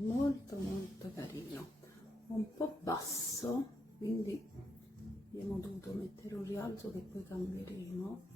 molto molto carino, un po' basso, quindi abbiamo dovuto mettere un rialzo che poi cambieremo.